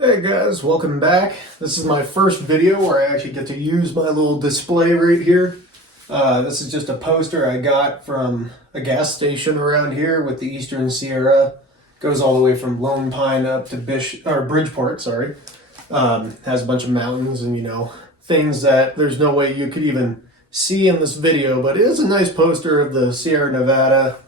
Hey guys, welcome back. This is my first video where I actually get to use my little display right here. This is just a poster I got from a gas station around here with the Eastern Sierra. Goes all the way from Lone Pine up to Bridgeport, sorry. Has a bunch of mountains and things that there's no way you could even see in this video, but it is a nice poster of the Sierra Nevada.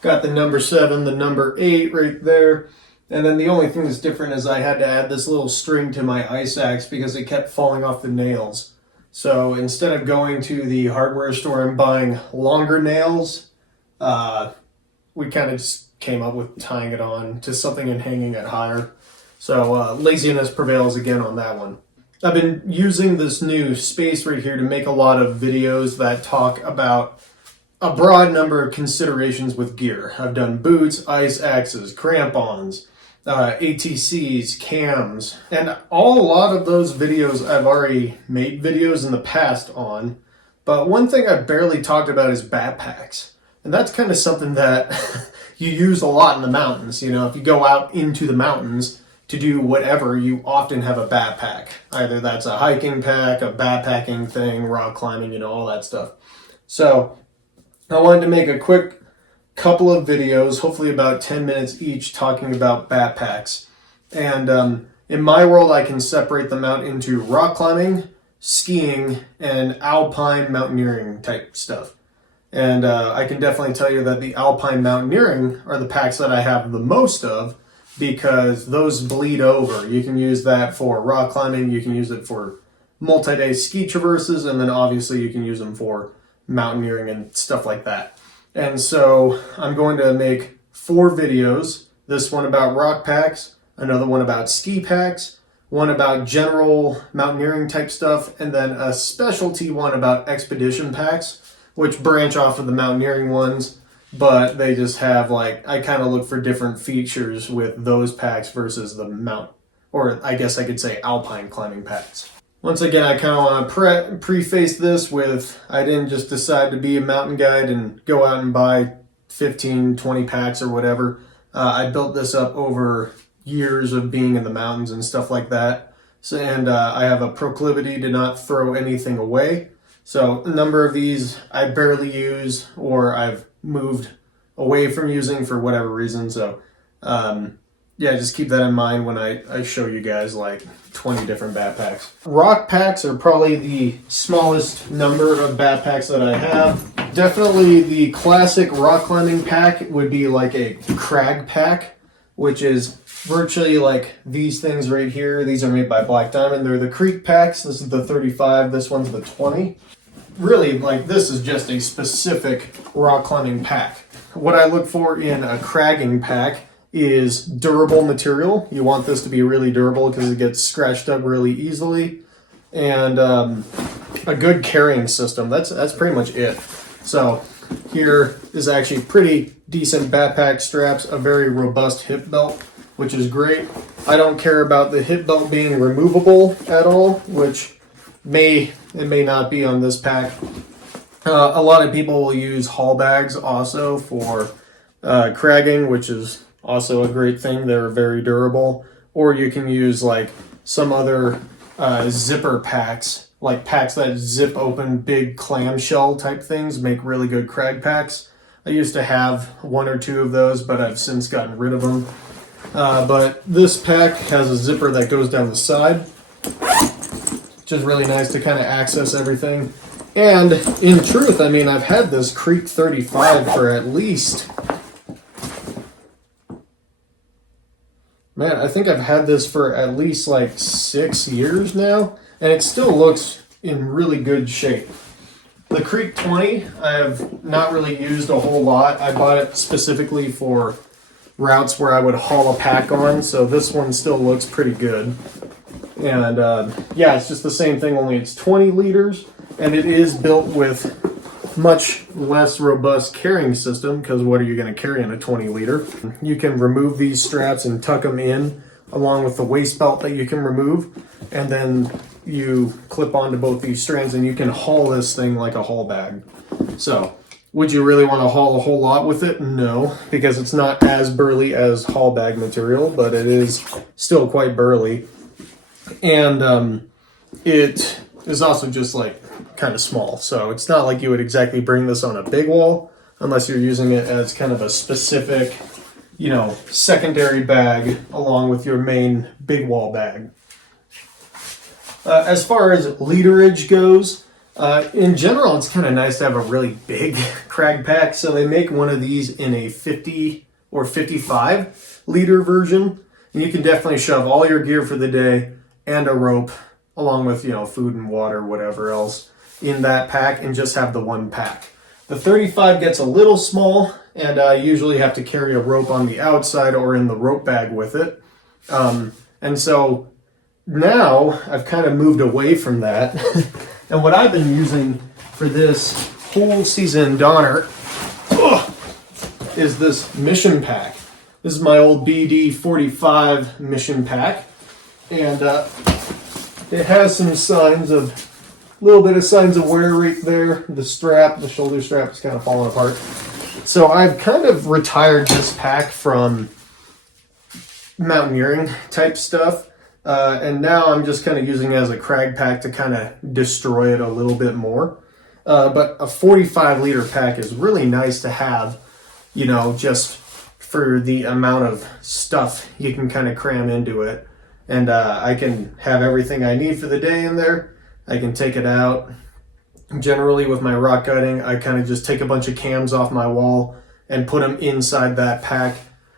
Got the number 7, the number 8 right there. And then the only thing that's different is I had to add this little string to my ice axe because it kept falling off the nails. So instead of going to the hardware store and buying longer nails, we kind of just came up with tying it on to something and hanging it higher. So laziness prevails again on that one. I've been using this new space right here to make a lot of videos that talk about a broad number of considerations with gear. I've done boots, ice axes, crampons, ATCs, cams, and a lot of those videos I've already made videos in the past on. But one thing I've barely talked about is backpacks. And that's kind of something that you use a lot in the mountains. If you go out into the mountains to do whatever, you often have a backpack. Either that's a hiking pack, a backpacking thing, rock climbing, all that stuff. So I wanted to make a quick couple of videos, hopefully about 10 minutes each, talking about backpacks. And in my world, I can separate them out into rock climbing, skiing, and alpine mountaineering type stuff. And I can definitely tell you that the alpine mountaineering are the packs that I have the most of, because those bleed over. You can use that for rock climbing, you can use it for multi-day ski traverses, and then obviously you can use them for mountaineering and stuff like that. And so I'm going to make 4 videos. This one about rock packs, another one about ski packs, one about general mountaineering type stuff, and then a specialty one about expedition packs, which branch off of the mountaineering ones, but they just have I kind of look for different features with those packs versus the or I guess I could say alpine climbing packs. Once again, I kind of want to preface this with, I didn't just decide to be a mountain guide and go out and buy 15, 20 packs or whatever. I built this up over years of being in the mountains and stuff like that. And I have a proclivity to not throw anything away. So a number of these I barely use, or I've moved away from using for whatever reason. So yeah, just keep that in mind when I show you guys 20 different backpacks. Rock packs are probably the smallest number of backpacks that I have. Definitely the classic rock climbing pack would be a crag pack, which is virtually these things right here. These are made by Black Diamond. They're the Creek packs. This is the 35, this one's the 20. Really, this is just a specific rock climbing pack. What I look for in a cragging pack is durable material. You want this to be really durable because it gets scratched up really easily, and a good carrying system. That's pretty much it. So here is actually pretty decent backpack straps, a very robust hip belt, which is great. I don't care about the hip belt being removable at all, which may not be on this pack. A lot of people will use haul bags also for cragging, which is also a great thing. They're very durable. Or you can use some other zipper packs, packs that zip open, big clamshell type things, make really good crag packs. I used to have 1 or 2 of those, but I've since gotten rid of them. But this pack has a zipper that goes down the side, which is really nice to kind of access everything. And in truth, I've had this Creek 35 for at least, I think I've had this for at least 6 years now, and it still looks in really good shape. The Creek 20, I have not really used a whole lot. I bought it specifically for routes where I would haul a pack on, so this one still looks pretty good. And yeah, it's just the same thing, only it's 20 liters, and it is built with much less robust carrying system, because what are you going to carry in a 20 liter? You can remove these straps and tuck them in along with the waist belt that you can remove, and then you clip onto both these strands and you can haul this thing like a haul bag. So would you really want to haul a whole lot with it? No, because it's not as burly as haul bag material, but it is still quite burly. And it is also just like kind of small. So it's not like you would exactly bring this on a big wall unless you're using it as kind of a specific, secondary bag along with your main big wall bag. As far as literage goes, in general, it's kind of nice to have a really big crag pack. So they make one of these in a 50 or 55 liter version. And you can definitely shove all your gear for the day and a rope along with, food and water, whatever else in that pack, and just have the one pack. The 35 gets a little small, and I usually have to carry a rope on the outside or in the rope bag with it. And so now I've kind of moved away from that. And what I've been using for this whole season Donner is this mission pack. This is my old BD 45 mission pack. And it has some little bit of signs of wear right there. The shoulder strap is kind of falling apart. So I've kind of retired this pack from mountaineering type stuff. And now I'm just kind of using it as a crag pack to kind of destroy it a little bit more. But a 45 liter pack is really nice to have, just for the amount of stuff you can kind of cram into it. And I can have everything I need for the day in there. I can take it out. Generally with my rock guiding, I kind of just take a bunch of cams off my wall and put them inside that pack.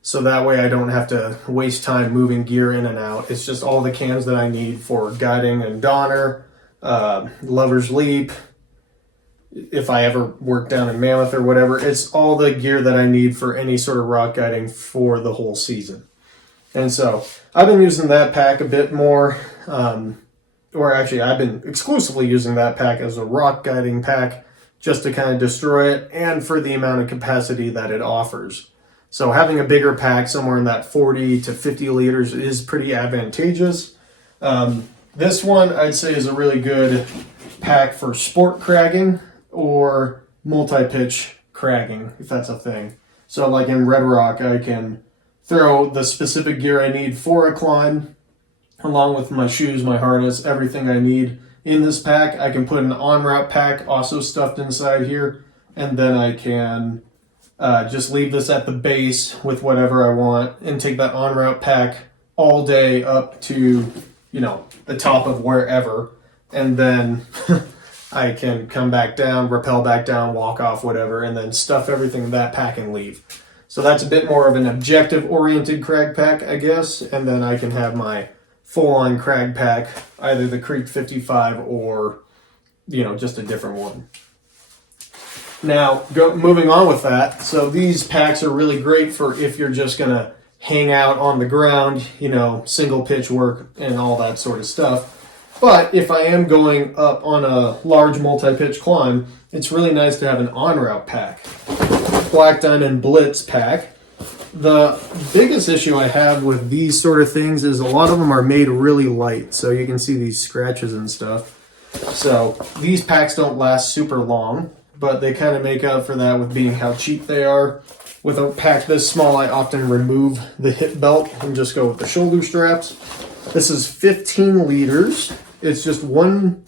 So that way I don't have to waste time moving gear in and out. It's just all the cams that I need for guiding and Donner, Lover's Leap. If I ever work down in Mammoth or whatever, it's all the gear that I need for any sort of rock guiding for the whole season. And so I've been using that pack a bit more, or actually I've been exclusively using that pack as a rock guiding pack just to kind of destroy it and for the amount of capacity that it offers. So having a bigger pack somewhere in that 40 to 50 liters is pretty advantageous. This one I'd say is a really good pack for sport cragging or multi-pitch cragging, if that's a thing. So like in Red Rock, I can throw the specific gear I need for a climb, along with my shoes, my harness, everything I need in this pack. I can put an on-route pack also stuffed inside here, and then I can just leave this at the base with whatever I want and take that on-route pack all day up to, the top of wherever, and then I can come back down, rappel back down, walk off, whatever, and then stuff everything in that pack and leave. So that's a bit more of an objective-oriented crag pack, I guess, and then I can have my full-on crag pack, either the Creek 55 or, just a different one. Now, moving on with that, so these packs are really great for if you're just going to hang out on the ground, single pitch work and all that sort of stuff. But if I am going up on a large multi-pitch climb, it's really nice to have an on-route pack. Black Diamond Blitz pack. The biggest issue I have with these sort of things is a lot of them are made really light, so you can see these scratches and stuff. So these packs don't last super long, but they kind of make up for that with being how cheap they are. With a pack this small, I often remove the hip belt and just go with the shoulder straps. This is 15 liters. It's just one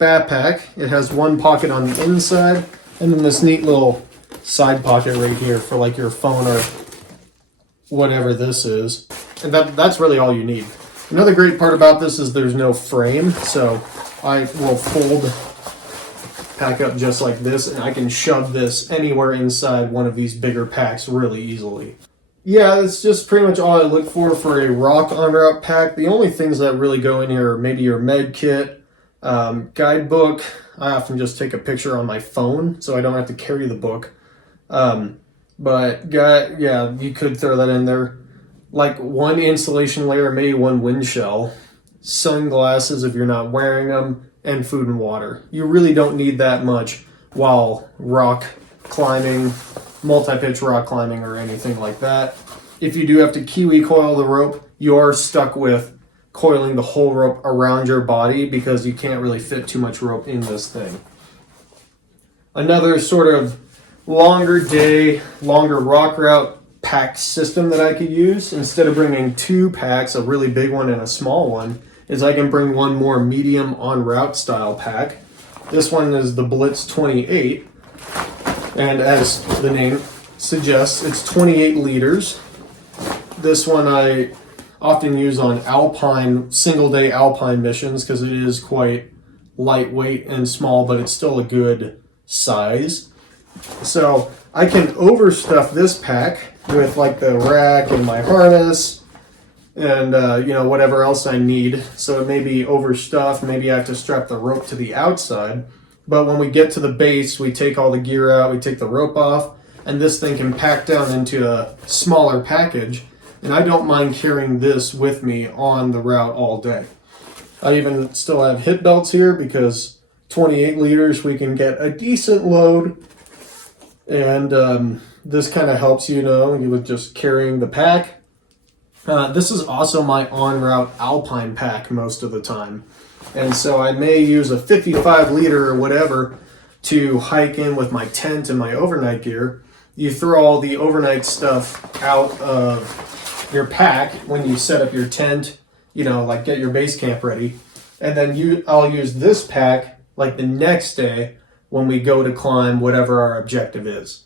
backpack. It has one pocket on the inside, and then this neat little side pocket right here for like your phone or whatever this is. And that's really all you need. Another great part about this is there's no frame, so I will fold pack up just like this, and I can shove this anywhere inside one of these bigger packs really easily. Yeah, that's just pretty much all I look for a rock on-route pack. The only things that really go in here are maybe your med kit, guidebook. I often just take a picture on my phone so I don't have to carry the book. You could throw that in there. Like one insulation layer, maybe one wind shell, sunglasses if you're not wearing them, and food and water. You really don't need that much while rock climbing, multi-pitch rock climbing, or anything like that. If you do have to kiwi coil the rope, you are stuck with coiling the whole rope around your body because you can't really fit too much rope in this thing. Another sort of longer day, longer rock route pack system that I could use, instead of bringing two packs, a really big one and a small one, is I can bring one more medium en route style pack. This one is the Blitz 28, and as the name suggests, it's 28 liters. This one I often use on alpine, single day alpine missions because it is quite lightweight and small, but it's still a good size. So I can overstuff this pack with like the rack and my harness and whatever else I need. So it may be overstuffed, maybe I have to strap the rope to the outside. But when we get to the base, we take all the gear out, we take the rope off, and this thing can pack down into a smaller package. And I don't mind carrying this with me on the route all day. I even still have hip belts here because 28 liters, we can get a decent load. And this kind of helps, with just carrying the pack. This is also my en route alpine pack most of the time. And so I may use a 55 liter or whatever to hike in with my tent and my overnight gear. You throw all the overnight stuff out of your pack when you set up your tent, like get your base camp ready. And then I'll use this pack like the next day when we go to climb whatever our objective is.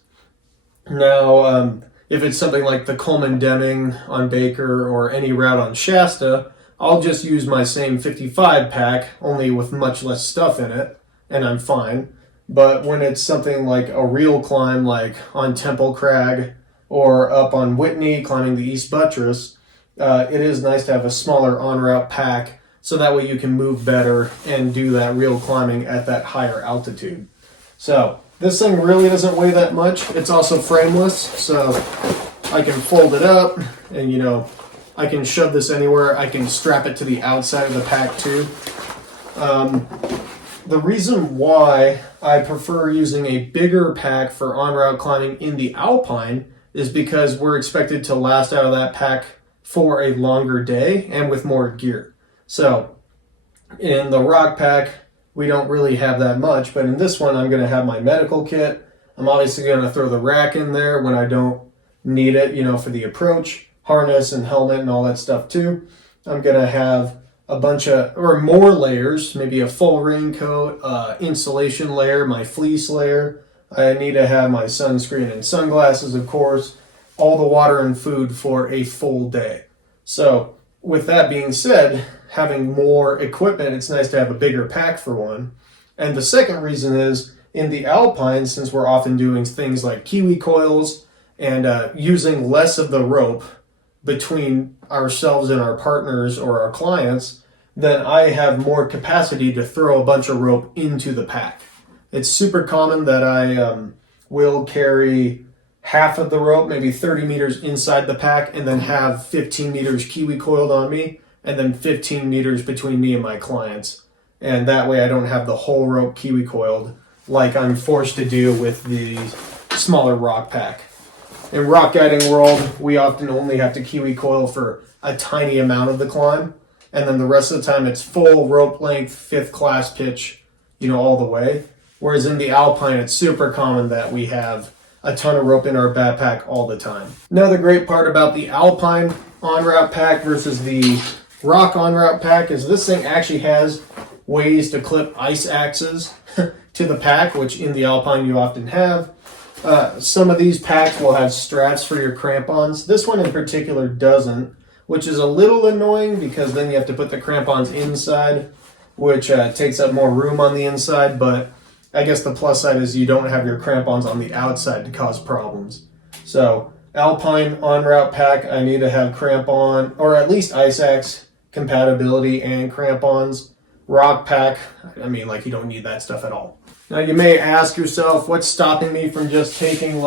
Now, if it's something like the Coleman Deming on Baker or any route on Shasta, I'll just use my same 55 pack, only with much less stuff in it, and I'm fine. But when it's something like a real climb, like on Temple Crag or up on Whitney, climbing the East Buttress, it is nice to have a smaller en route pack so that way you can move better and do that real climbing at that higher altitude. So this thing really doesn't weigh that much. It's also frameless, so I can fold it up and I can shove this anywhere. I can strap it to the outside of the pack too. The reason why I prefer using a bigger pack for en route climbing in the Alpine is because we're expected to last out of that pack for a longer day and with more gear. So in the rock pack, we don't really have that much, but in this one, I'm going to have my medical kit. I'm obviously going to throw the rack in there when I don't need it, for the approach, harness and helmet and all that stuff too. I'm going to have a bunch of, or more layers, maybe a full raincoat, insulation layer, my fleece layer. I need to have my sunscreen and sunglasses, of course, all the water and food for a full day. So with that being said, having more equipment, it's nice to have a bigger pack for one. And the second reason is in the Alpine, since we're often doing things like kiwi coils and using less of the rope between ourselves and our partners or our clients, then I have more capacity to throw a bunch of rope into the pack. It's super common that I will carry half of the rope, maybe 30 meters inside the pack, and then have 15 meters kiwi coiled on me, and then 15 meters between me and my clients. And that way I don't have the whole rope kiwi coiled like I'm forced to do with the smaller rock pack. In rock guiding world, we often only have to kiwi coil for a tiny amount of the climb, and then the rest of the time it's full rope length, 5th class pitch, all the way. Whereas in the Alpine, it's super common that we have a ton of rope in our backpack all the time. Another great part about the Alpine on-route pack versus the rock on-route pack is this thing actually has ways to clip ice axes to the pack, which in the Alpine you often have. Some of these packs will have straps for your crampons. This one in particular doesn't, which is a little annoying because then you have to put the crampons inside, which takes up more room on the inside, but I guess the plus side is you don't have your crampons on the outside to cause problems. So Alpine on-route pack, I need to have crampon, or at least ice axe compatibility and crampons. Rock pack, you don't need that stuff at all. Now you may ask yourself, what's stopping me from just taking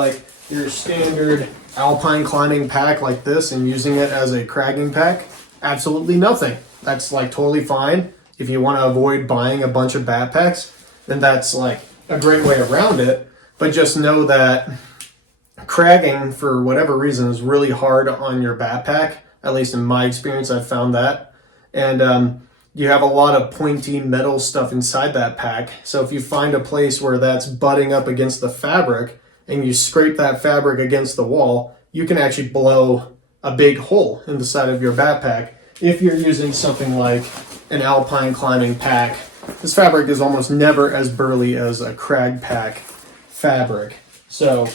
your standard Alpine climbing pack like this and using it as a cragging pack? Absolutely nothing. That's totally fine. If you want to avoid buying a bunch of backpacks, then that's a great way around it. But just know that cragging, for whatever reason, is really hard on your backpack. At least in my experience, I've found that. And you have a lot of pointy metal stuff inside that pack. So if you find a place where that's butting up against the fabric and you scrape that fabric against the wall, you can actually blow a big hole in the side of your backpack if you're using something like an alpine climbing pack, this fabric is almost never as burly as a crag pack fabric. So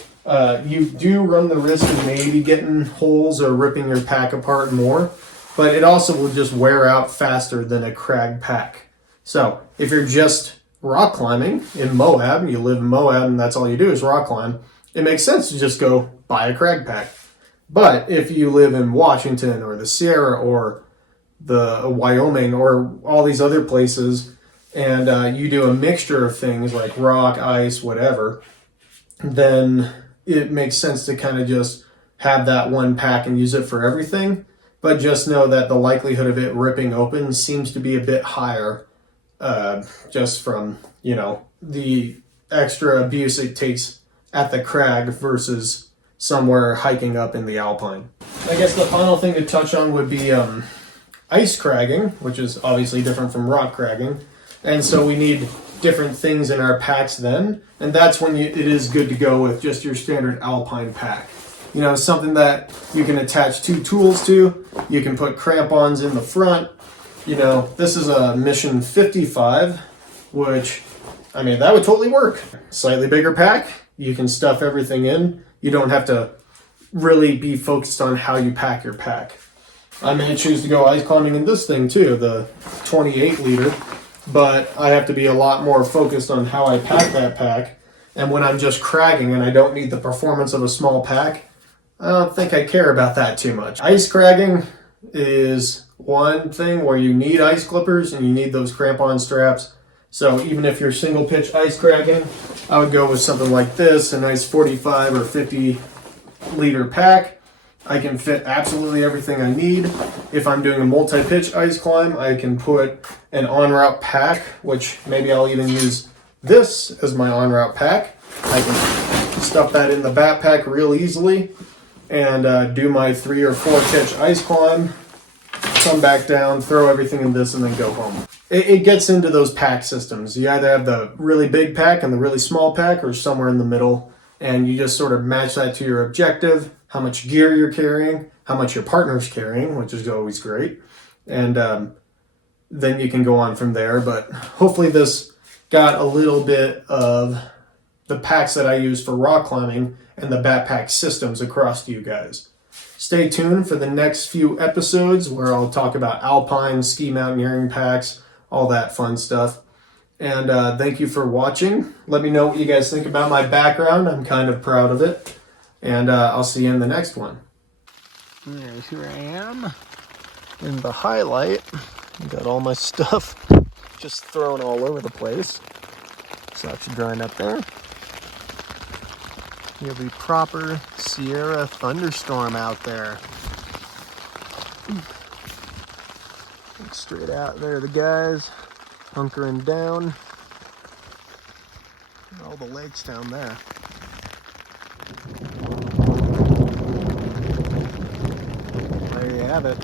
you do run the risk of maybe getting holes or ripping your pack apart more, but it also will just wear out faster than a crag pack. So if you're just rock climbing in Moab, you live in Moab and that's all you do is rock climb, it makes sense to just go buy a crag pack. But if you live in Washington or the Sierra or the Wyoming or all these other places, and you do a mixture of things like rock, ice, whatever, then it makes sense to kind of just have that one pack and use it for everything. But just know that the likelihood of it ripping open seems to be a bit higher, just from, you know, the extra abuse it takes at the crag versus somewhere hiking up in the alpine. I guess the final thing to touch on would be ice cragging, which is obviously different from rock cragging. And so we need different things in our packs then. And that's when it is good to go with just your standard alpine pack. You know, something that you can attach 2 tools to. You can put crampons in the front. You know, this is a Mission 55, which, I mean, that would totally work. Slightly bigger pack. You can stuff everything in. You don't have to really be focused on how you pack your pack. I may choose to go ice climbing in this thing too, the 28 liter, but I have to be a lot more focused on how I pack that pack. And when I'm just cragging and I don't need the performance of a small pack, I don't think I care about that too much. Ice cragging is one thing where you need ice clippers and you need those crampon straps. So even if you're single pitch ice cragging, I would go with something like this, a nice 45 or 50 liter pack. I can fit absolutely everything I need. If I'm doing a multi-pitch ice climb, I can put an en-route pack, which maybe I'll even use this as my en-route pack. I can stuff that in the backpack real easily and do my 3 or 4 pitch ice climb, come back down, throw everything in this, and then go home. It gets into those pack systems. You either have the really big pack and the really small pack or somewhere in the middle, and you just sort of match that to your objective, how much gear you're carrying, how much your partner's carrying, which is always great, and then you can go on from there. But hopefully this got a little bit of the packs that I use for rock climbing and the backpack systems across to you guys. Stay tuned for the next few episodes where I'll talk about alpine, ski mountaineering packs, all that fun stuff. And thank you for watching. Let me know what you guys think about my background. I'm kind of proud of it. And I'll see you in the next one. There's here I am in the highlight. Got all my stuff just thrown all over the place. It's actually drying up there. You have a proper Sierra thunderstorm out there. Look straight out there, the guys hunkering down. All the lakes down there. There you have it.